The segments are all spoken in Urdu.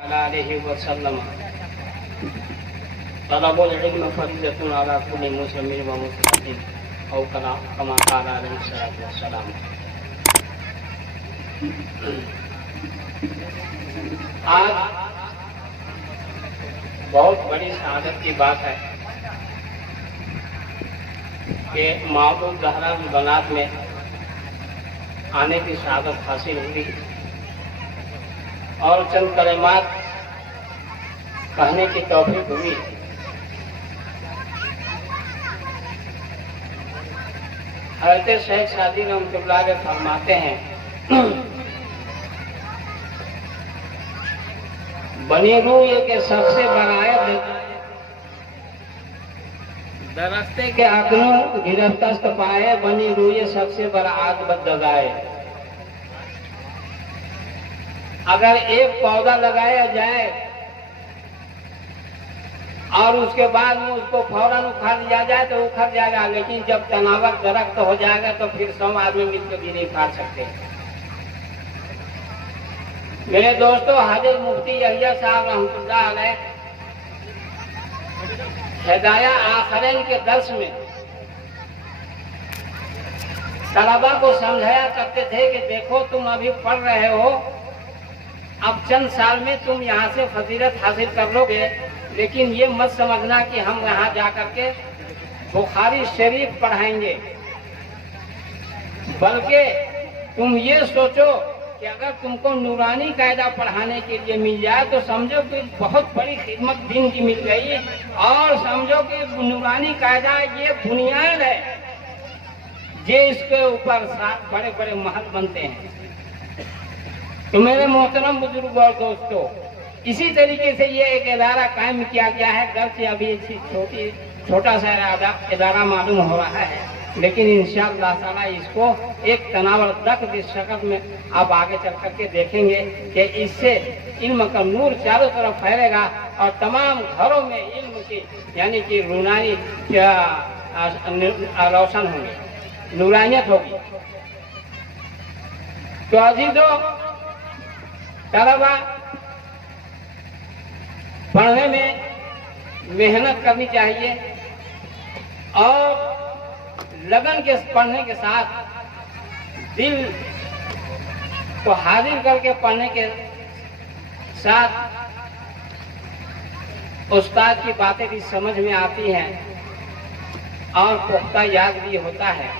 علیہ وسلم طلب العلم فریضۃ علی کل مسلم و مسلمۃ او کما قال علیہ الصلوۃ والسلام۔ آج بہت بڑی سعادت کی بات ہے کہ معبود زہرا البنات میں آنے کی سعادت حاصل ہوئی اور چند کلمات کہنے کی توفیق ہوئی۔ حضرت شیخ سعدی رحمۃ اللہ علیہ فرماتے ہیں بنی روح کے سب سے بڑا درختے کے اکنوں گرفتست پائے، بنی روح سب سے بڑا عاقبت دگائے۔ اگر ایک پودا لگایا جائے اور اس کے بعد میں اس کو فوراً اکھاڑ لیا جائے تو اکھڑ جائے گا، لیکن جب تناور درخت ہو جائے گا تو پھر 100 آدمی مل کے بھی نہیں کھا سکتے۔ میرے دوستو، حضرت مفتی یحییٰ صاحب رحمۃ اللہ علیہ ہدایہ آخرین کے درس میں طلبا کو سمجھایا کرتے تھے کہ دیکھو تم ابھی پڑھ رہے ہو، اب چند سال میں تم یہاں سے فضیلت حاصل کر لو گے، لیکن یہ مت سمجھنا کہ ہم یہاں جا کر کے بخاری شریف پڑھائیں گے، بلکہ تم یہ سوچو کہ اگر تم کو نورانی قاعدہ پڑھانے کے لیے مل جائے تو سمجھو کہ بہت بڑی خدمت دین کی مل گئی، اور سمجھو کہ نورانی قاعدہ یہ بنیاد ہے، یہ اس کے اوپر 7 بڑے بڑے محل بنتے ہیں۔ تو میرے محترم بزرگ اور دوستو، اسی طریقے سے یہ ایک ادارہ قائم کیا گیا ہے، گرچہ ابھی چھوٹا سا ادارہ معلوم ہو رہا ہے، لیکن انشاءاللہ تعالی اس کو ایک تناور دخ کی شکل میں آپ آگے چل کر کے دیکھیں گے کہ اس سے علم کا نور چاروں طرف پھیلے گا اور تمام گھروں میں علم کی یعنی کہ رونانی روشن ہوں گے، نورانیت ہوگی۔ تو عزیزو، طلبا پڑھنے میں محنت کرنی چاہیے اور لگن کے پڑھنے کے ساتھ دل کو حاضر کر کے پڑھنے کے ساتھ استاد کی باتیں بھی سمجھ میں آتی ہیں اور پختہ یاد بھی ہوتا ہے۔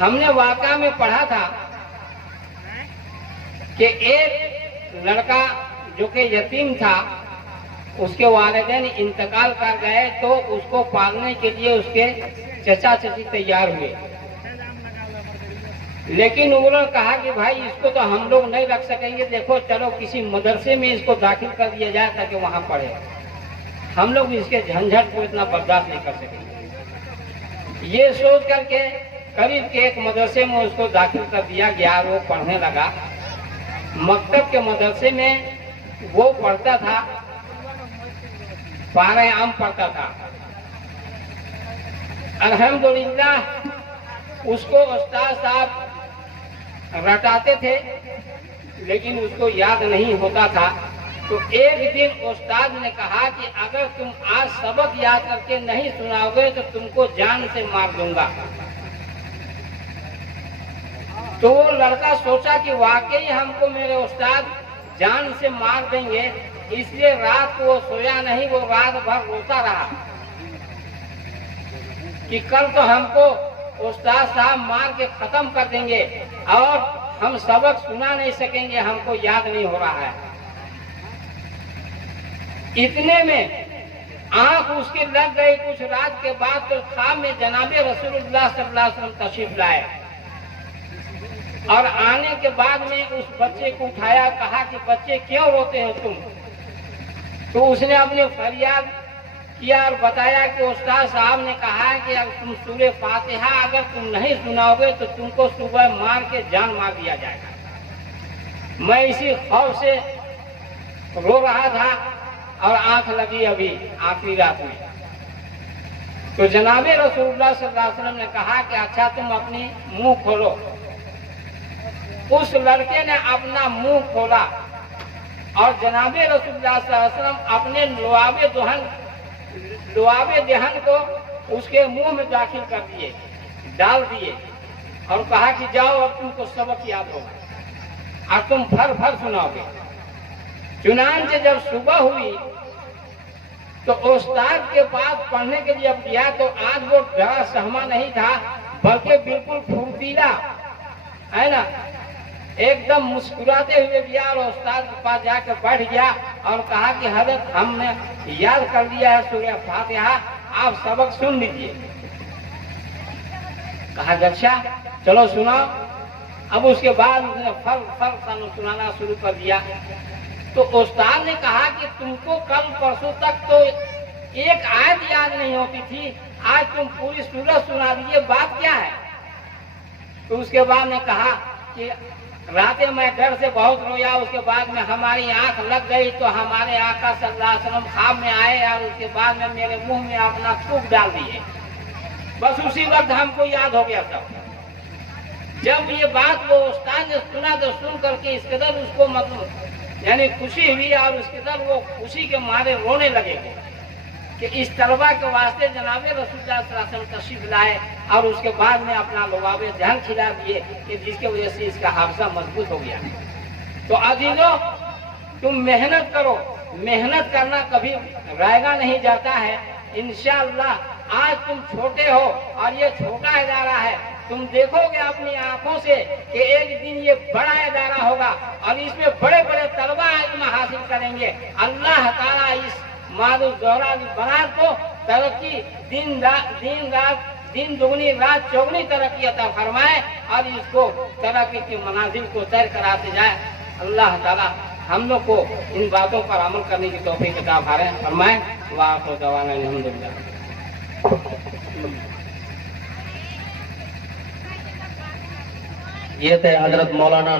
ہم نے واقعہ میں پڑھا تھا کہ ایک لڑکا جو کہ یتیم تھا، اس کے والدین انتقال کر گئے تو اس کو پالنے کے لیے اس کے چچا چچی تیار ہوئے، لیکن انہوں نے کہا کہ بھائی اس کو تو ہم لوگ نہیں رکھ سکیں گے، دیکھو چلو کسی مدرسے میں اس کو داخل کر دیا جائے تاکہ وہاں پڑھے، ہم لوگ اس کے جھنجھٹ کو اتنا برداشت نہیں کر سکیں گے۔ یہ سوچ کر کے قریب کے ایک مدرسے میں اس کو داخل کر دیا گیا اور وہ پڑھنے لگا۔ مکتب کے مدرسے میں وہ پڑھتا تھا، پارہ عام پڑھتا تھا۔ الحمدللہ اس کو استاد صاحب رٹاتے تھے لیکن اس کو یاد نہیں ہوتا تھا۔ تو ایک دن استاد نے کہا کہ اگر تم آج سبق یاد کر کے نہیں سناؤ گے تو تم کو جان سے مار دوں گا۔ تو وہ لڑکا سوچا کہ واقعی ہم کو میرے استاد جان سے مار دیں گے، اس لیے رات کو وہ سویا نہیں، وہ رات بھر روتا رہا کہ کل تو ہم کو استاد صاحب مار کے ختم کر دیں گے اور ہم سبق سنا نہیں سکیں گے، ہم کو یاد نہیں ہو رہا ہے۔ اتنے میں آنکھ اس کی لگ گئی۔ کچھ رات کے بعد تو خواب میں جناب رسول اللہ صلی اللہ علیہ وسلم تشریف لائے اور آنے کے بعد میں اس بچے کو اٹھایا، کہا کہ بچے کیوں روتے ہو تم؟ تو اس نے اپنے فریاد کیا اور بتایا کہ استاد صاحب نے کہا کہ اگر تم سورہ فاتحہ اگر تم نہیں سناؤ گے تو تم کو صبح مار کے جان مار دیا جائے گا۔ میں اسی خوف سے رو رہا تھا اور آنکھ لگی ابھی آخری رات میں۔ تو جناب رسول اللہ صلی اللہ علیہ وسلم نے کہا کہ اچھا تم اپنی منہ کھولو۔ اس لڑکے نے اپنا منہ کھولا اور جناب رسول اللہ صلی اللہ علیہ وسلم اپنے لعاب دہن کو اس کے منہ میں داخل کر دیے، ڈال دیے، اور کہا کہ جاؤ اب تم کو سبق یاد ہوگا اور تم پھر پھر سناؤ گے۔ چنانچہ جب صبح ہوئی تو استاد کے پاس پڑھنے کے لیے اب گیا تو آج وہ ڈرا سہما نہیں تھا بلکہ بالکل پھرتیلا ہے نا، ایک دم مسکراتے ہوئے گیا اور استاد کے پاس جا کر بیٹھ گیا اور کہا کہ حضرت ہم نے یاد کر لیا ہے سورہ فاتحہ، آپ سبق سن لیجیے۔ کہا اچھا چلو سناؤ۔ اب اس کے بعد اس نے فل سنانا شروع کر دیا۔ تو استاد نے کہا کہ تم کو کل پرسوں تک تو ایک آیت یاد نہیں ہوتی تھی، آج تم پوری سورت سنا دیجیے، بات کیا ہے؟ تو اس کے بعد نے کہا کہ راتیں میں ڈر سے بہت رویا، اس کے بعد میں ہماری آنکھ لگ گئی تو ہمارے آقا صلی اللہ علیہ وسلم خواب میں آئے اور اس کے بعد میں میرے منہ میں اپنا تھوک ڈال دیے، بس اسی وقت ہم کو یاد ہو گیا سب۔ جب یہ بات وہ استاد نے سنا تو سن کر کے اس قدر اس کو مطلب یعنی خوشی ہوئی اور اس قدر وہ خوشی کے مارے رونے لگے کہ اس طلبہ کے واسطے جناب رسول اللہ صلی اللہ علیہ وسلم تشریف لائے اور اس کے بعد میں اپنا لعاب دہن کھلا دیے کہ جس کی وجہ سے اس کا حافظہ مضبوط ہو گیا۔ تو عزیزو تم محنت کرو، محنت کرنا کبھی رائگاں نہیں جاتا ہے۔ انشاءاللہ آج تم چھوٹے ہو اور یہ چھوٹا ادارہ ہے، تم دیکھو گے اپنی آنکھوں سے کہ ایک دن یہ بڑا ادارہ ہوگا اور اس میں بڑے بڑے طلبہ علم حاصل کریں گے۔ اللہ تعالیٰ اس مادو زہرا بنات کو ترقی دن دگنی رات چوگنی ترقی عطا فرمائے اور اس کو ترقی کی منازل کو طے کراتے جائے۔ اللہ تعالیٰ ہم لوگ کو ان باتوں پر عمل کرنے کی توفیق عطا فرمائے۔ وآخر دعوانا الحمدللہ۔ یہ تھے حضرت مولانا